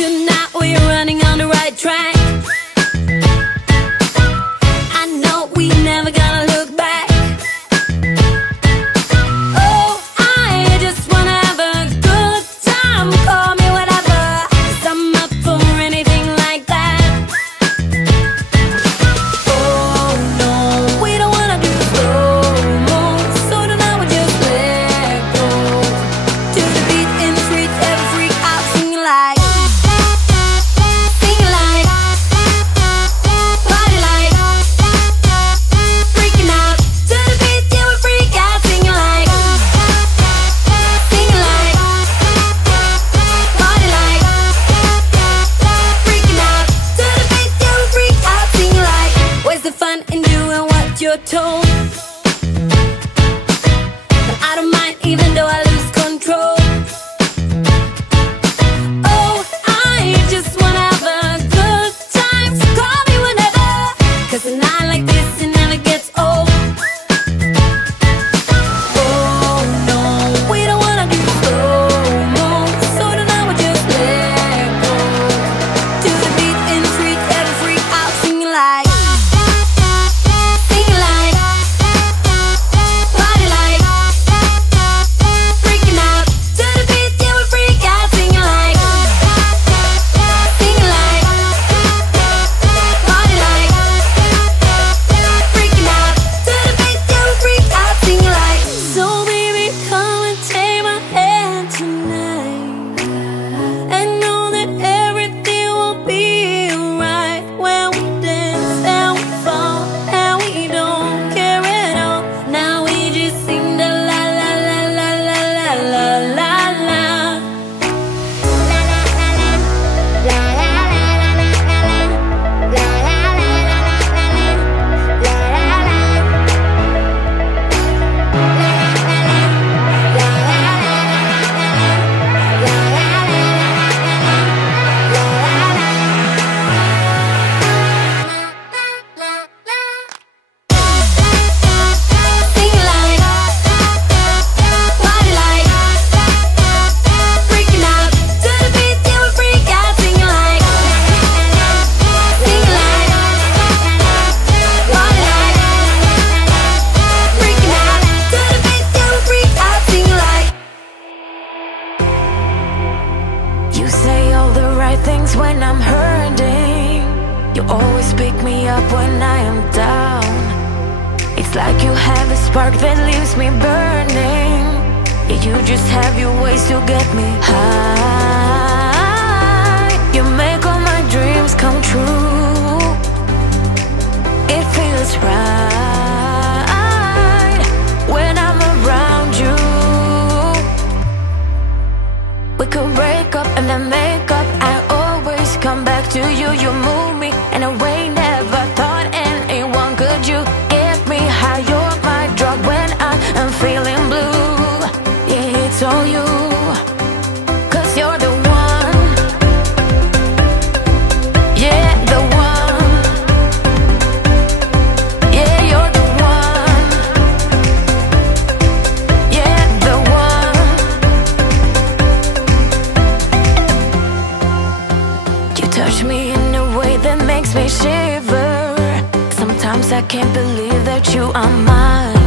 Tonight we're running on the right track. I know we never gonna look back. Oh, I just wanna have a good time. Call me whatever, 'cause I'm up for anything like that. Oh no, we don't wanna do slow-mo, so tonight we just let go. To the beat in the street, every freak out singing like, party like, freaking out. To the beat, yeah, we freak out singing like, party like, freaking out. To the beat, yeah, we freak out singing like. Where's the fun in doing what you're told? But I don't mind even though I lose control. Oh, I just wanna have a good time. So call me whenever, 'cause a night like this, it never gets old. Oh no, we don't wanna do slow-mo, so tonight we just let go. To the beat in the street, every freak out singing like, party like, freaking out. To the beat, yeah, we freak out singing like, party like, freaking out. To the beat, yeah, we freak out singing like. So baby, come and take my hand tonight, and know that everything will be alright when we dance and we fall and we don't care at all. Now we just sing the la la la la la la la la la. Sing like, party like, freaking out. To the beat, yeah, we freak out singing like, party like, freaking out. To the beat, yeah, we freak out singing like. You say all the right things when I'm hurting. You always pick me up when I am down. It's like you have a spark that leaves me burning. Yeah, you just have your ways to get me high. You make all my dreams come true. It feels right when I'm around you. We could break up and then make up. I always come back to you. You move me in a way never thought anyone could. You get me high. You're my drug when I am feeling blue. Yeah, it's all you, 'cause you're the one. Yeah, the one. Yeah, you're the one. Yeah, the one. You touch me in a way that makes me shiver. Sometimes I can't believe that you are mine.